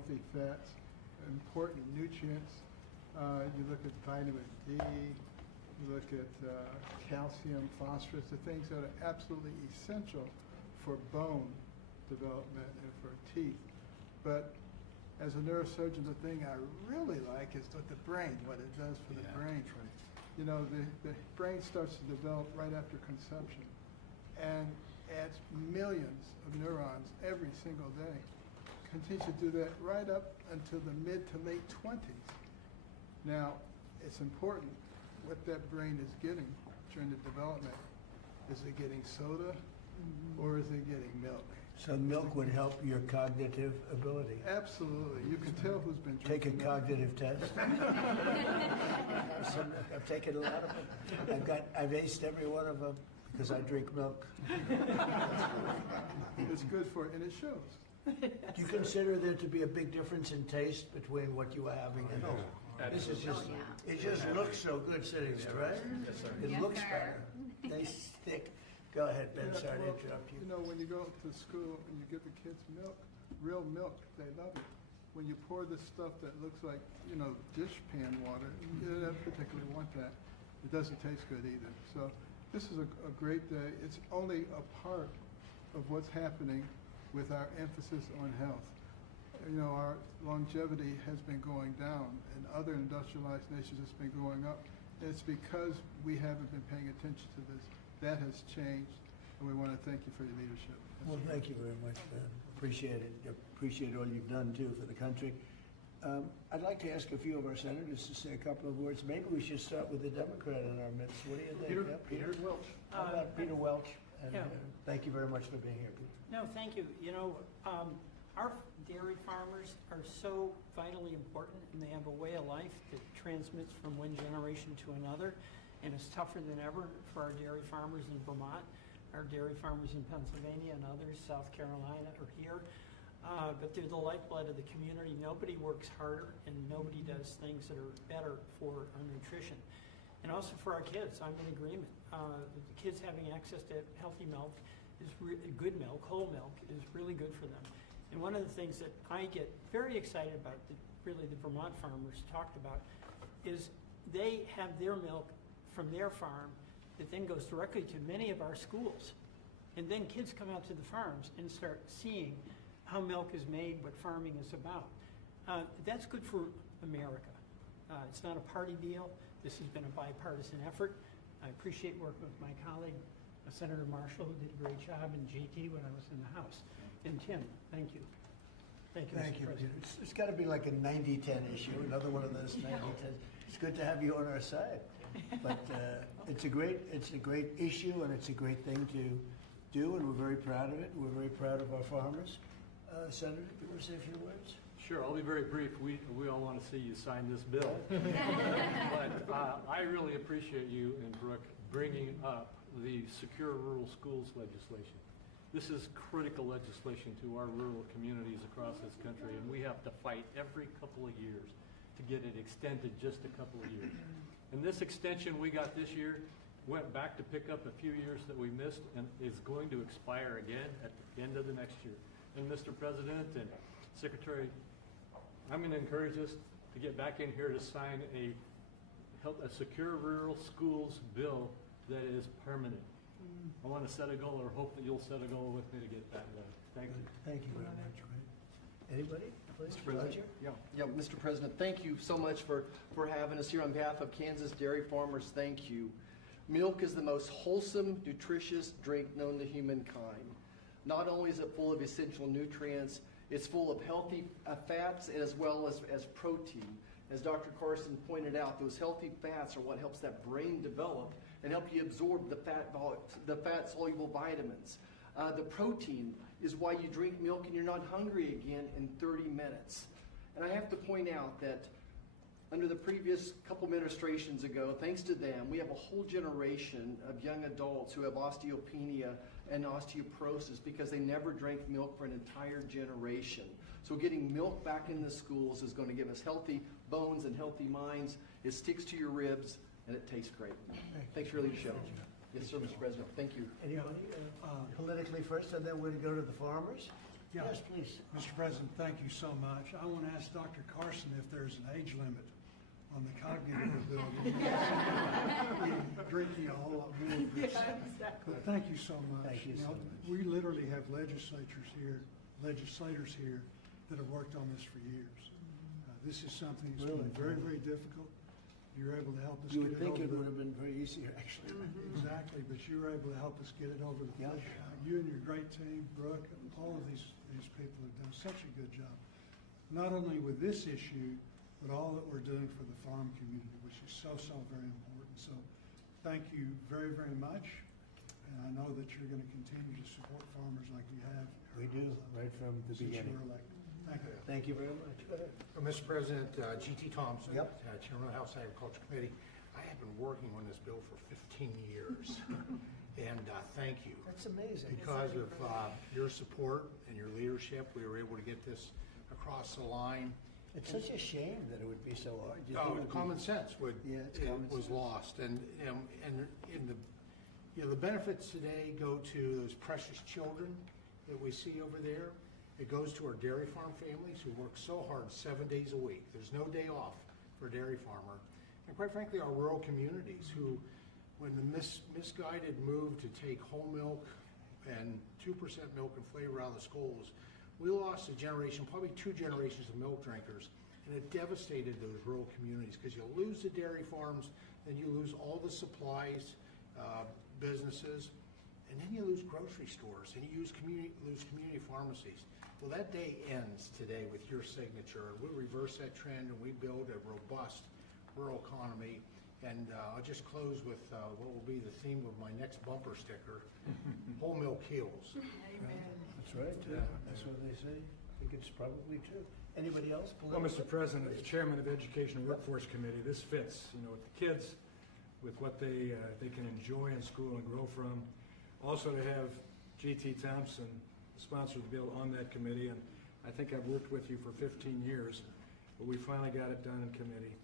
healthy fats, important nutrients. You look at vitamin D, you look at calcium, phosphorus, the things that are absolutely essential for bone development and for teeth. But as a neurosurgeon, the thing I really like is with the brain, what it does for the brain. Right. You know, the brain starts to develop right after conception and adds millions of neurons every single day. Continues to do that right up until the mid to late 20s. Now, it's important what that brain is getting during the development. Is it getting soda or is it getting milk? So milk would help your cognitive ability. Absolutely. You can tell who's been Take a drinking milk. cognitive test. I've taken a lot of them. I've aced every one of them because I drink milk. It's good for it, and it shows. Do you consider there to be a big difference in taste between what you are having and this is just, it just looks so good sitting there, right? Yes, sir. It Yes, looks sir. better. They stick. Go ahead, Ben. Sorry to Well, interrupt You you. know, when you go to school and you give the kids milk, real milk, they love it. When you pour this stuff that looks like, you know, dish pan water, you don't particularly want that. It doesn't taste good either. So this is a great day. It's only a part of what's happening with our emphasis on health. You know, our longevity has been going down. In other industrialized nations, it's been going up. It's because we haven't been paying attention to this. That has changed, and we want to thank you for your leadership. Well, thank you very much, Ben. Appreciate it. Appreciate all you've done, too, for the country. I'd like to ask a few of our senators to say a couple of words. Maybe we should start with the Democrat in our midst. What do you think? Peter Welch. How about Peter Welch? And, Yeah. thank you very much for being here, Peter. No, thank you. You know, our dairy farmers are so vitally important, and they have a way of life that transmits from one generation to another, and it's tougher than ever for our dairy farmers in Vermont, our dairy farmers in Pennsylvania and others, South Carolina or here. But they're the lifeblood of the community. Nobody works harder, and nobody does things that are better for our nutrition. And also for our kids, I'm in agreement. The kids having access to healthy milk is good milk, whole milk, is really good for them. And one of the things that I get very excited about, that really the Vermont farmers talked about, is they have their milk from their farm that then goes directly to many of our schools. And then kids come out to the farms and start seeing how milk is made, what farming is about. That's good for America. It's not a party deal. This has been a bipartisan effort. I appreciate working with my colleague, Senator Marshall, who did a great job, and JT when I was in the House. And Tim, thank you. Thank you, Thank Mr. you, President. Peter. It's got to be like a 90-10 issue, another one of those 90-10s. It's good to have you on our side. But it's a great issue, and it's a great thing to do, and we're very proud of it. We're very proud of our farmers. Senator, do you want to say a few words? Sure, I'll be very brief. We all want to see you sign this bill. But I really appreciate you and Brooke bringing up the Secure Rural Schools legislation. This is critical legislation to our rural communities across this country, and we have to fight every couple of years to get it extended just a couple of years. And this extension we got this year went back to pick up a few years that we missed and is going to expire again at the end of the next year. And Mr. President and Secretary, I'm going to encourage us to get back in here to sign a Secure Rural Schools bill that is permanent. I want to set a goal, or hope that you'll set a goal with me to get that done. Thank you. Thank you very much. Anybody? Please, Mr. President. Roger? Yeah, Mr. President, thank you so much for having us here on behalf of Kansas dairy farmers. Thank you. Milk is the most wholesome, nutritious drink known to humankind. Not only is it full of essential nutrients, it's full of healthy fats as well as protein. As Dr. Carson pointed out, those healthy fats are what helps that brain develop and help you absorb the fat-soluble vitamins. The protein is why you drink milk and you're not hungry again in 30 minutes. And I have to point out that under the previous couple administrations ago, thanks to them, we have a whole generation of young adults who have osteopenia and osteoporosis because they never drank milk for an entire generation. So getting milk back in the schools is going to give us healthy bones and healthy minds. It sticks to your ribs and it tastes great. Thanks for your leadership. Yes, sir, Mr. President. Thank you. Anybody? Politically first, and then we're going to go to the farmers. Yeah. Yes, please. Mr. President, thank you so much. I want to ask Dr. Carson if there's an age limit on the cognitive ability. Drinking a whole lot more of this. But thank you so much. Thank you so much. We literally have legislators here that have worked on this for years. This is something that's been Really? very, very difficult. You're able to help us You get would it think over it would the... have been very easier, actually. Exactly, but you were able to help us get it over the Yeah. finish line. You and your great team, Brooke, all of these people have done such a good job. Not only with this issue, but all that we're doing for the farm community, which is so, so very important. So thank you very, very much. And I know that you're going to continue to support farmers like you have. We do, right from the Since you beginning. were elected. Thank you. Thank you very much. Go ahead. Mr. President, G.T. Thompson. Yep. Chairman of the House Agriculture Committee. I have been working on this bill for 15 years, and thank you. That's amazing. Because of your support and your leadership, we were able to get this across the line. It's such a shame that it would be so hard. You think it would be- Common sense Yeah, it's common was sense. lost, and in the benefits today go to those precious children that we see over there. It goes to our dairy farm families who work so hard 7 days a week. There's no day off for a dairy farmer. And quite frankly, our rural communities who, when the misguided move to take whole milk and 2% milk and flavor out of the schools, we lost a generation, probably 2 generations of milk drinkers, and it devastated those rural communities because you lose the dairy farms, then you lose all the supplies, businesses, and then you lose grocery stores, and you lose community pharmacies. Well, that day ends today with your signature, and we reverse that trend and we build a robust rural economy. And I'll just close with what will be the theme of my next bumper sticker, whole milk heals. That's right. Yeah. That's what they say. I think it's probably true. Anybody else? Well, Mr. President, as Chairman of the Education and Workforce Committee, this fits, with the kids, with what they can enjoy in school and grow from. Also to have G.T. Thompson sponsor the bill on that committee, and I think I've worked with you for 15 years, but we finally got it done in committee.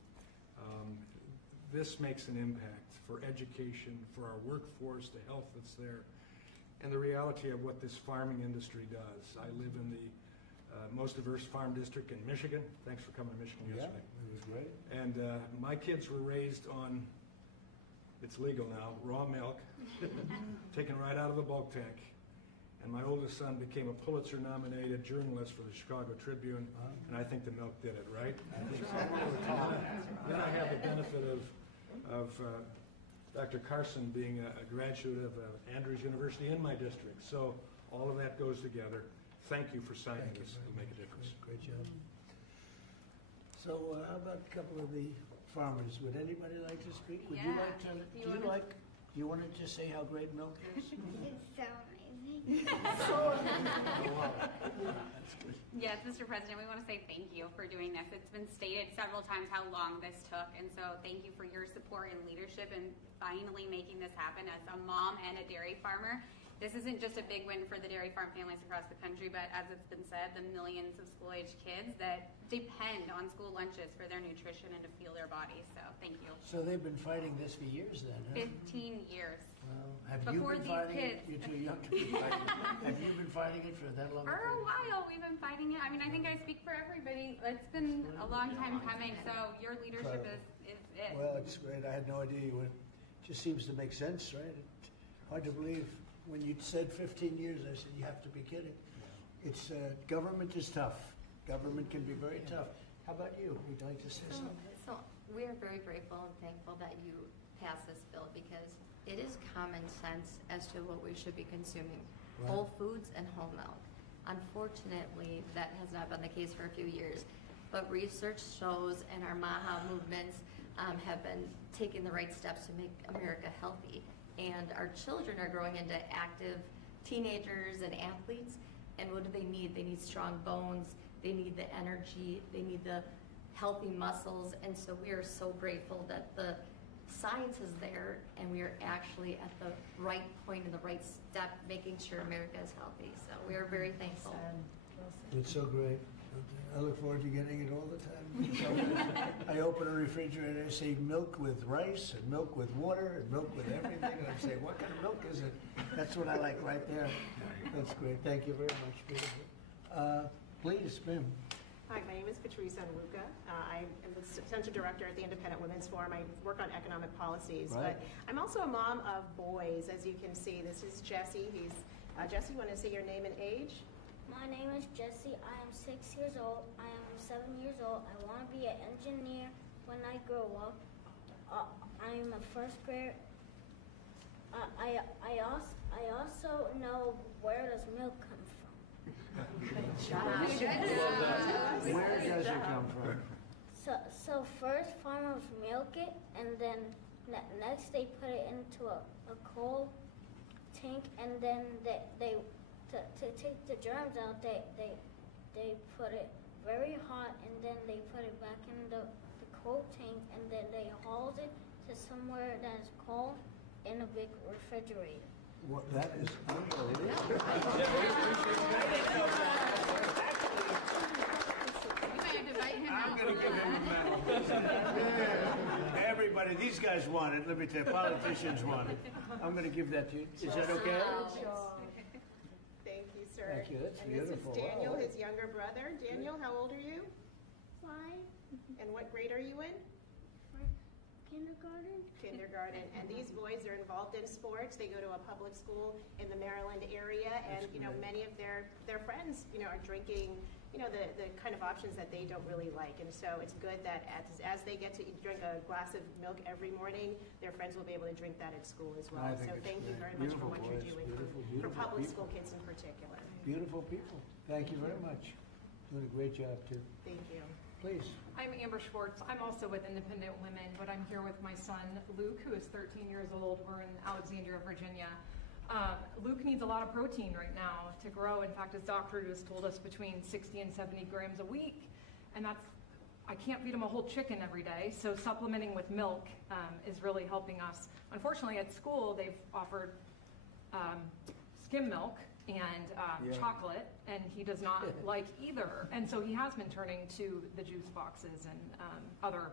This makes an impact for education, for our workforce, the health that's there, and the reality of what this farming industry does. I live in the most diverse farm district in Michigan. Thanks for coming to Michigan Yeah, yesterday. it was great. And my kids were raised on, it's legal now, raw milk, taken right out of the bulk tank. And my oldest son became a Pulitzer-nominated journalist for the Chicago Tribune, and I think the milk did it, right? Then I have the benefit of Dr. Carson being a graduate of Andrews University in my district. So all of that goes together. Thank you for signing this. It'll make a difference. Great job. So how about a couple of the farmers? Would anybody like to speak? Would you Yeah, like to, if do you want to just say how great milk is? It's so amazing. That's good. Yes, Mr. President, we want to say thank you for doing this. It's been stated several times how long this took, and so thank you for your support and leadership in finally making this happen. As a mom and a dairy farmer, this isn't just a big win for the dairy farm families across the country, but as it's been said, the millions of school-age kids that depend on school lunches for their nutrition and to fuel their bodies. So thank you. So they've been fighting this for years then, huh? 15 years. Well, have you Before been these fighting it? kids. You're too young to be fighting it. Have you been fighting it for that long? For a while, we've been fighting it. I mean, I think I speak for everybody. It's been a long time coming, so your leadership is it. Well, it's great. I had no idea you would. Just seems to make sense, right? Hard to believe. When you said 15 years, I said, you have to be kidding. It's, government is tough. Government can be very tough. How about you? Would you like to say something? So we are very grateful and thankful that you passed this bill because it is common sense as to what we should be consuming. Right. Whole foods and whole milk. Unfortunately, that has not been the case for a few years. But research shows and our MAHA movements have been taking the right steps to make America healthy. And our children are growing into active teenagers and athletes. And what do they need? They need strong bones. They need the energy. They need the healthy muscles. And so we are so grateful that the science is there and we are actually at the right point in the right step, making sure America is healthy. So we are very thankful. It's so great. I look forward to getting it all the time. I open a refrigerator, I say milk with rice and milk with water and milk with everything. And I say, what kind of milk is it? That's what I like right there. That's great. Thank you very much. Beautiful. Please, ma'am. Hi, my name is Patrice Onwuka. I am the Center Director at the Independent Women's Forum. I work on economic policies, Right. but I'm also a mom of boys, as you can see. This is Jesse. Jesse, you want to say your name and age? My name is Jesse. I am 6 years old. I am 7 years old. I want to be an engineer when I grow up. I am a first grade. I also know where does milk come from. Where does it come from? So first farmers milk it, and then next they put it into a coal tank, and then they to take the germs out, they put it very hot, and then they put it back in the coal tank, and then they haul it to somewhere that is cold in a big refrigerator. What, that is unbelievable. I'm going to give him a medal. Everybody, these guys want it. Let me tell you, politicians want it. I'm going to give that to you. Is that okay? Thank you, sir. Thank you. That's and beautiful. This is Daniel, Wow. his younger brother. Daniel, how old are you? 5. And what grade are you in? Kindergarten. Kindergarten. And these boys are involved in sports. They go to a public school in the Maryland area, and many of their friends are drinking the kind of options that they don't really like. And so it's good that as they get to drink a glass of milk every morning, their friends will be able to drink that at school as well. I think So it's thank you great. very much for Beautiful what you're boys. doing Beautiful, for beautiful public people. school kids in particular. Beautiful people. Thank you very much. Doing a great job, too. Thank you. Please. I'm Amber Schwartz. I'm also with Independent Women, but I'm here with my son, Luke, who is 13 years old. We're in Alexandria, Virginia. Luke needs a lot of protein right now to grow. In fact, his doctor has told us between 60 and 70 grams a week. And I can't feed him a whole chicken every day, so supplementing with milk is really helping us. Unfortunately, at school, they've offered skim milk and chocolate, and he does not like either. And so he has been turning to the juice boxes and other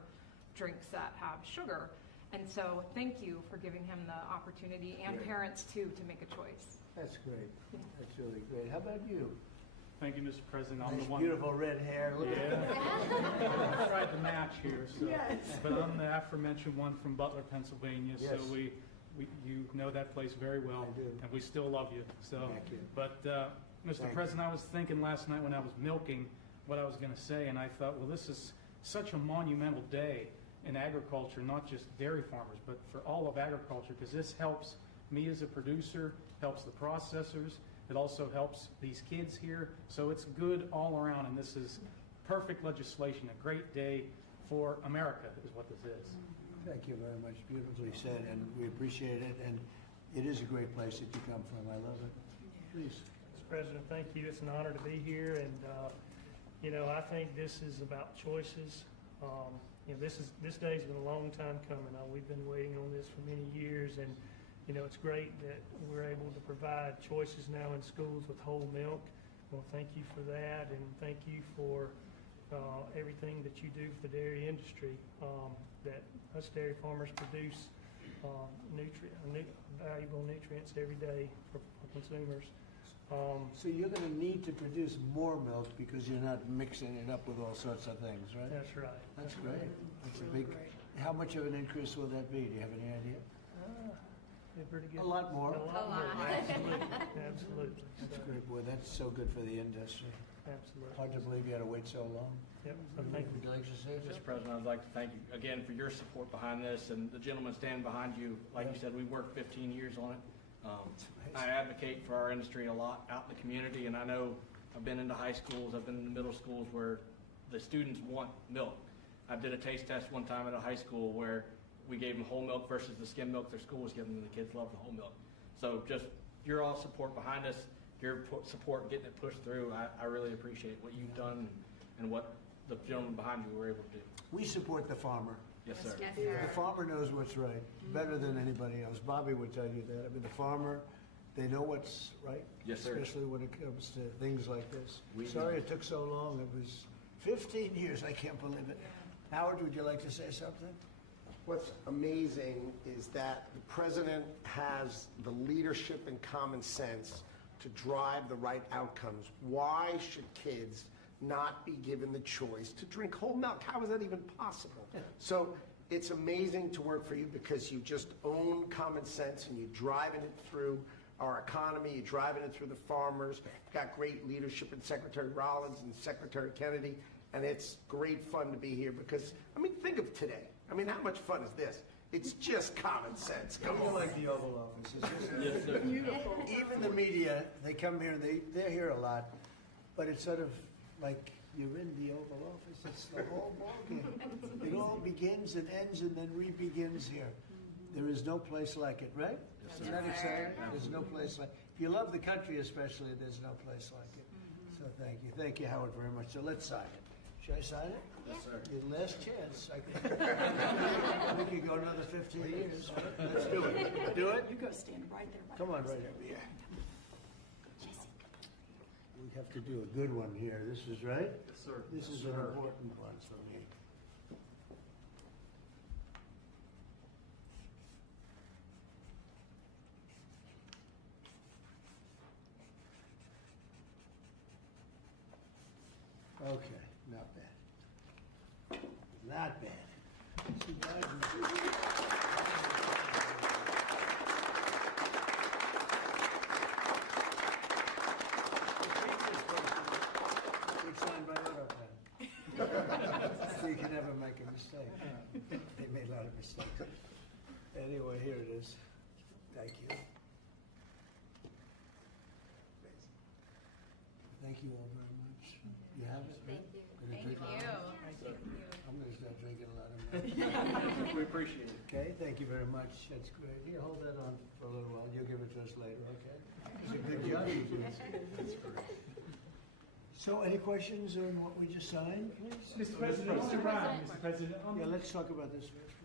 drinks that have sugar. And so thank you for giving him the opportunity, and parents too, to make a choice. That's great. That's really great. How about you? Thank you, Mr. President. I'm Nice, the one. beautiful red hair. Look at that. I tried to match here, so. Yes. But I'm the aforementioned one from Butler, Pennsylvania. Yes. So you know that place very well. I do. And we still love you. So, Thank you. But Mr. Thank President, I was thinking last night when I was milking what I was going to say, and I thought, well, this is such a monumental day in agriculture, not just dairy farmers, but for all of agriculture, because this helps me as a producer, helps the processors. It also helps these kids here. So it's good all around, and this is perfect legislation, a great day for America is what this is. Thank you very much. Beautifully said, and we appreciate it. And it is a great place that you come from. I love it. Please. Mr. President, thank you. It's an honor to be here, and I think this is about choices. This day's been a long time coming. We've been waiting on this for many years, and it's great that we're able to provide choices now in schools with whole milk. Well, thank you for that, and thank you for everything that you do for the dairy industry. That us dairy farmers produce valuable nutrients every day for consumers. So you're going to need to produce more milk because you're not mixing it up with all sorts of things, right? That's right. That's great. That's a big. How much of an increase will that be? Do you have any idea? Pretty good. A lot more. A lot more. Absolutely. Absolutely. That's great, boy. That's so good for the industry. Absolutely. Hard to believe you had to wait so long. Yep. So thank you. Would you like to say something? Mr. President, I'd like to thank you again for your support behind this, and the gentleman standing behind you. Like you said, we worked 15 years on it. I advocate for our industry a lot out in the community, and I know I've been into high schools, I've been in the middle schools where the students want milk. I did a taste test one time at a high school where we gave them whole milk versus the skim milk their school was giving them. The kids love the whole milk. So just your all support behind us, your support getting it pushed through, I really appreciate what you've done and what the gentleman behind you were able to do. We support the farmer. Yes, sir. Yes, sir. The farmer knows what's right, better than anybody else. Bobby would tell you that. I mean, the farmer, they know what's right. Yes, sir. Especially when it comes to things like this. We Sorry do. it took so long. It was 15 years. I can't believe it. Howard, would you like to say something? What's amazing is that the president has the leadership and common sense to drive the right outcomes. Why should kids not be given the choice to drink whole milk? How is that even possible? So it's amazing to work for you because you just own common sense and you're driving it through our economy, you're driving it through the farmers. You've got great leadership in Secretary Rollins and Secretary Kennedy, and it's great fun to be here because, I mean, think of today. I mean, how much fun is this? It's just common sense. Come on. Like the Oval Office. Yes, sir. Beautiful. Even the media, they come here, they're here a lot, but it's sort of like you're in the Oval Office. It's the whole ballgame. It all begins and ends and then re-begins here. There is no place like it, right? Isn't that exciting? There's no place like it. If you love the country especially, there's no place like it. So thank you. Thank you, Howard, very much. So let's sign it. Should I sign it? Yes, sir. Your last chance. We could go another 15 years. Right? Let's do it. Do it? You go stand right there. Come on, right here. We have to do a good one here. This is right? Yes, sir. This is an important one for me. Okay, not bad. Not bad. See, guys, it's signed by auto pen. So you can never make a mistake. They made a lot of mistakes. Anyway, here it is. Thank you. Thank you all very much. You have it? Thank you. Gonna Thank drink it? you. I'm gonna start drinking a lot of milk. We appreciate it. Okay, thank you very much. That's great. Here, hold that on for a little while. You'll give it to us later, okay? It's a good job you did. That's great. So, any questions on what we just signed, please? Mr. President, Mr. President. Yeah, let's talk about this first.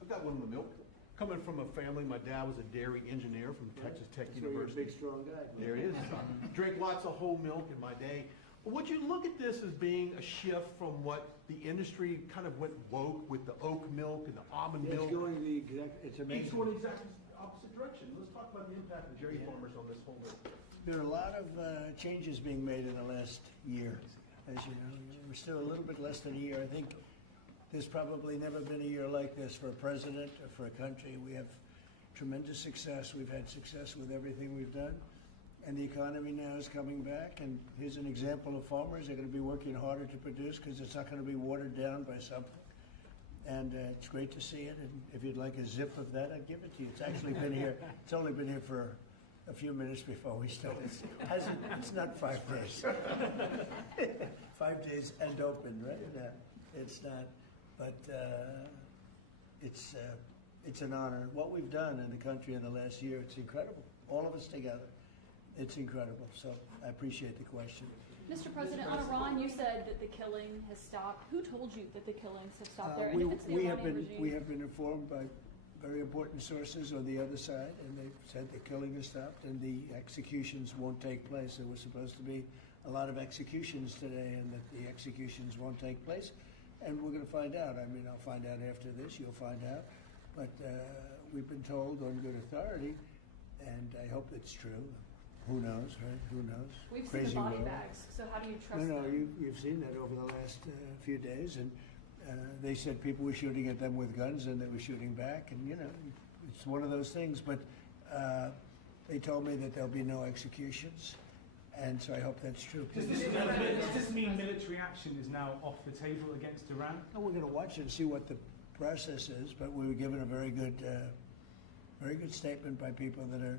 I've got one of the milk. Coming from a family, my dad was a dairy engineer from Texas Tech So you're a University. big, strong guy. There he is. Drink lots of whole milk in my day. Would you look at this as being a shift from what the industry kind of went woke with the oat milk and the almond It's milk? going the exact, it's amazing. It's going the exact opposite direction. Let's talk about the impact of dairy farmers on this whole milk. There are a lot of changes being made in the last year, as you know. We're still a little bit less than a year. I think there's probably never been a year like this for a president or for a country. We have tremendous success. We've had success with everything we've done. And the economy now is coming back. And here's an example of farmers. They're going to be working harder to produce because it's not going to be watered down by something. And it's great to see it. And if you'd like a zip of that, I'd give it to you. It's actually been here. It's only been here for a few minutes before we started. It's not 5 days. 5 days and open, right? No, it's not. But it's an honor. What we've done in the country in the last year, it's incredible. All of us together. It's incredible. So I appreciate the question. Mr. President, on Iran, you said that the killing has stopped. Who told you that the killings have stopped there? And if it's the we Iranian regime? have been informed by very important sources on the other side, and they've said the killing has stopped and the executions won't take place. There was supposed to be a lot of executions today, and that the executions won't take place. And we're going to find out. I mean, I'll find out after this. You'll find out. But we've been told on good authority, and I hope it's true. Who knows, right? Who knows? We've Crazy seen the body world. bags, so how do you trust No, them? you've seen that over the last few days, and they said people were shooting at them with guns, and they were shooting back, and you know, it's one of those things. But they told me that there'll be no executions, and so I hope that's true. Does this mean military action is now off the table against Iran? No, we're going to watch it and see what the process is, but we were given a very good statement by people that are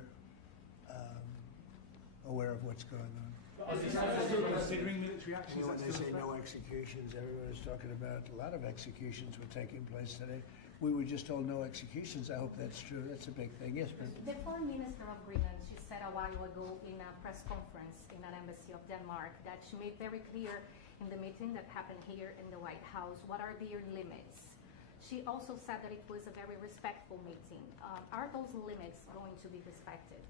aware of what's going on. Is it still considering military action? When Is they that say still no executions, everyone is talking about a lot of executions were taking place today. We were just told no executions. I hope that's true. That's a big thing. Yes, but The Foreign Minister of Greenland, she said a while ago in a press conference in an embassy of Denmark that she made very clear in the meeting that happened here in the White House what are their limits. She also said that it was a very respectful meeting. Are those limits going to be respected?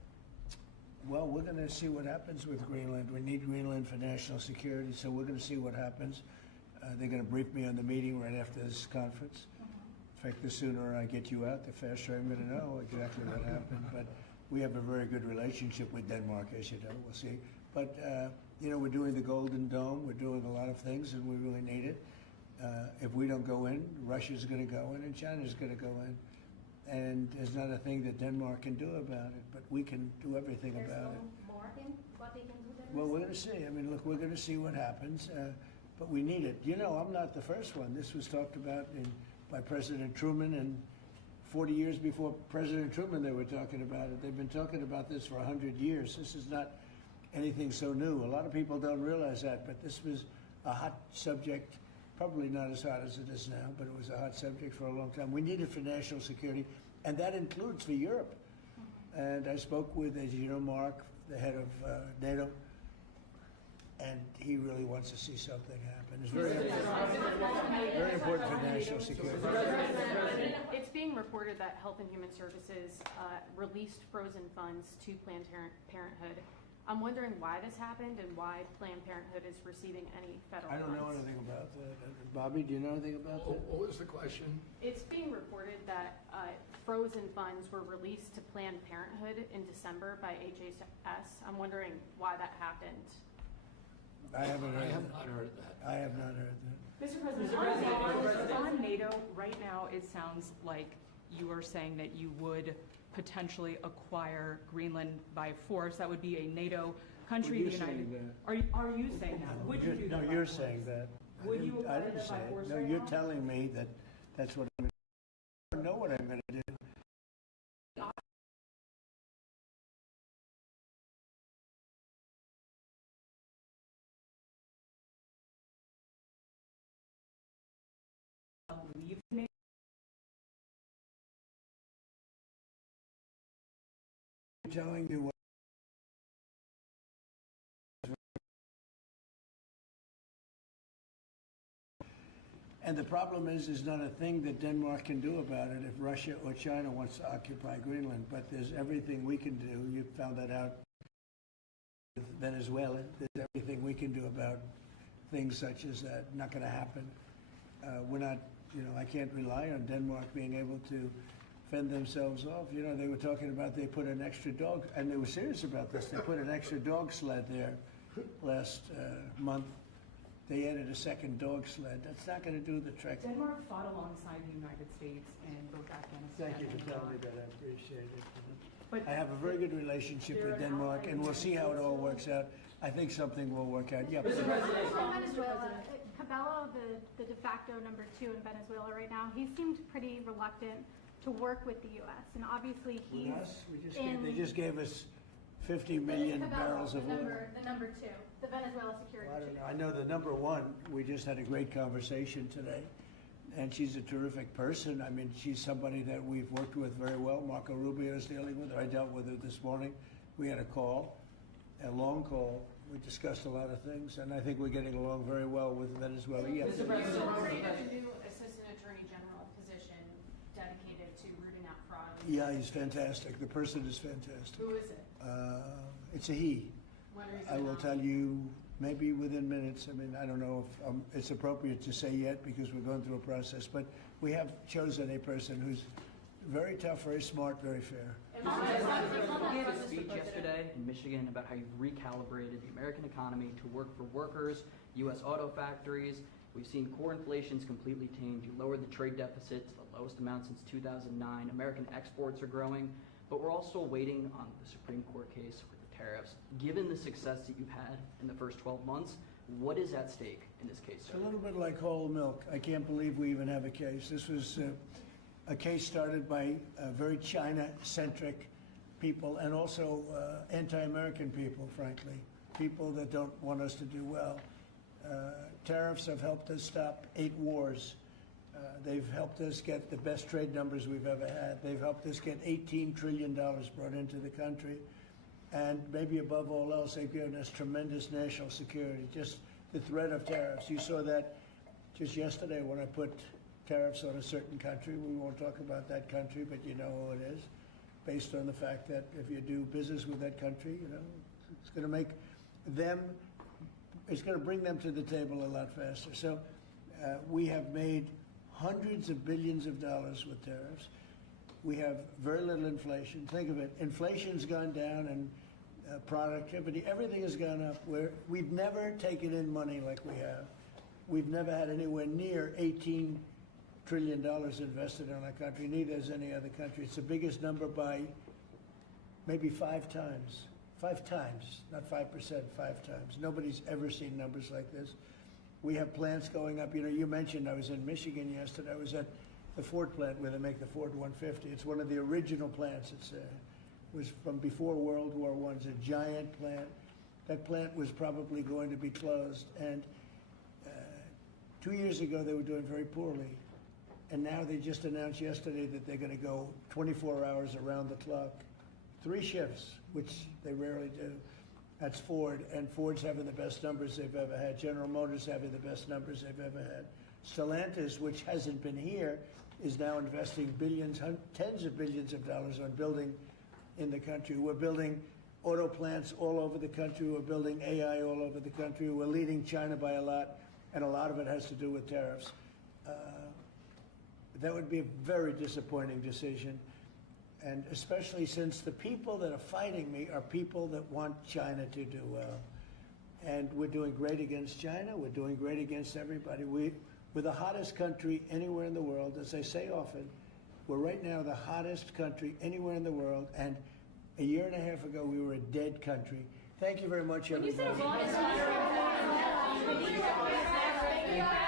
well, we're going to see what happens with Greenland. We need Greenland for national security, so we're going to see what happens. They're going to brief me on the meeting right after this conference. In fact, the sooner I get you out, the faster I'm going to know exactly what happened. But We have a very good relationship with Denmark, as you know. We'll see. But, we're doing the Golden Dome. We're doing a lot of things, and we really need it. If we don't go in, Russia's going to go in, and China's going to go in. And there's not a thing that Denmark can do about it, but we can do everything about it. More than what they can do there? Well, we're going to see. I mean, look, we're going to see what happens, but we need it. I'm not the first one. This was talked about by President Truman, and 40 years before President Truman, they were talking about it. They've been talking about this for 100 years. This is not anything so new. A lot of people don't realize that, but this was a hot subject. Probably not as hot as it is now, but it was a hot subject for a long time. We need it for national security, and that includes for Europe. And I spoke with, as you know, Mark, the head of NATO, and he really wants to see something happen. It's very important for national security. It's being reported that Health and Human Services released frozen funds to Planned Parenthood. I'm wondering why this happened and why Planned Parenthood is receiving any federal funds. I don't know anything about that. Bobby, do you know anything about that? What was the question? It's being reported that frozen funds were released to Planned Parenthood in December by HHS. I'm wondering why that happened. I haven't heard that. not heard that. I have not heard that. Mr. President, on NATO, right now, it sounds like you are saying that you would potentially acquire Greenland by force. That would be a NATO country. Well, you're saying that. Are you saying that? Would you do that? No, you're saying that. Would you I acquire didn't that say by it. force No, right you're now? telling me that that's what I'm going to do. I don't know what I'm going to do. Leave NATO? You're telling me what? And the problem is, there's not a thing that Denmark can do about it if Russia or China wants to occupy Greenland. But there's everything we can do. You found that out with Venezuela. There's everything we can do about things such as that. Not going to happen. We're not, I can't rely on Denmark being able to fend themselves off. They were talking about they put an extra dog, and they were serious about this. They put an extra dog sled there last month. They added a second dog sled. That's not going to do the trick. Denmark fought alongside the United States in both Afghanistan Thank you for and telling me Iraq. that. I appreciate it. But I have a very good relationship with Denmark, and we'll see how it all works out. I think something will work out. Yeah. Mr. President, Venezuela, Cabello, the de facto number 2 in Venezuela right now, he seemed pretty reluctant to work with the U.S. And obviously he's With us? They just gave us 50 million barrels of oil. The number 2, the Venezuela security I don't chief. know. I know the number 1, we just had a great conversation today, and she's a terrific person. I mean, she's somebody that we've worked with very well. Marco Rubio is dealing with her. I dealt with her this morning. We had a call, a long call. We discussed a lot of things, and I think we're getting along very well with Venezuela. Yeah. Mr. President, you're creating a new Assistant Attorney General position dedicated to rooting out fraud. Yeah, he's fantastic. The person is fantastic. Who is it? It's a he. When are you I gonna will tell you maybe within minutes. I mean, I don't know if it's appropriate to say yet because we're going through a process, but we have chosen a person who's very tough, very smart, very fair. You gave a speech yesterday in Michigan about how you've recalibrated the American economy to work for workers, U.S. auto factories. We've seen core inflation's completely tamed. You lowered the trade deficit to the lowest amount since 2009. American exports are growing, but we're also waiting on the Supreme Court case with the tariffs. Given the success that you've had in the first 12 months, what is at stake in this case, sir? It's a little bit like whole milk. I can't believe we even have a case. This was a case started by very China-centric people and also anti-American people, frankly, people that don't want us to do well. Tariffs have helped us stop 8 wars. They've helped us get the best trade numbers we've ever had. They've helped us get $18 trillion brought into the country. And maybe above all else, they've given us tremendous national security, just the threat of tariffs. You saw that just yesterday when I put tariffs on a certain country. We won't talk about that country, but you know who it is, based on the fact that if you do business with that country, it's going to make them, it's going to bring them to the table a lot faster. So we have made hundreds of billions of dollars with tariffs. We have very little inflation. Think of it, inflation's gone down and productivity, everything has gone up. We've never taken in money like we have. We've never had anywhere near $18 trillion invested in our country, neither has any other country. It's the biggest number by maybe 5 times. 5 times, not 5%, 5 times. Nobody's ever seen numbers like this. We have plants going up. You know, you mentioned I was in Michigan yesterday. I was at the Ford plant where they make the Ford 150. It's one of the original plants. It was from before World War I. It's a giant plant. That plant was probably going to be closed. And 2 years ago, they were doing very poorly. And now they just announced yesterday that they're going to go 24 hours around the clock. 3 shifts, which they rarely do. That's Ford, and Ford's having the best numbers they've ever had. General Motors having the best numbers they've ever had. Stellantis, which hasn't been here, is now investing billions, tens of billions of dollars on building in the country. We're building auto plants all over the country. We're building AI all over the country. We're leading China by a lot, and a lot of it has to do with tariffs. That would be a very disappointing decision. And especially since the people that are fighting me are people that want China to do well. And we're doing great against China. We're doing great against everybody. We're the hottest country anywhere in the world. As I say often, we're right now the hottest country anywhere in the world. And a year and a half ago, we were a dead country. Thank you very much, everybody. When you said Iran is